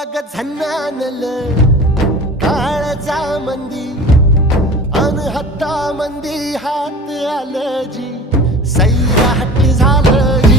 अग झन्नानल काळजा मंदी अनहत्ता मंदी हात आलं जी सैराट झालं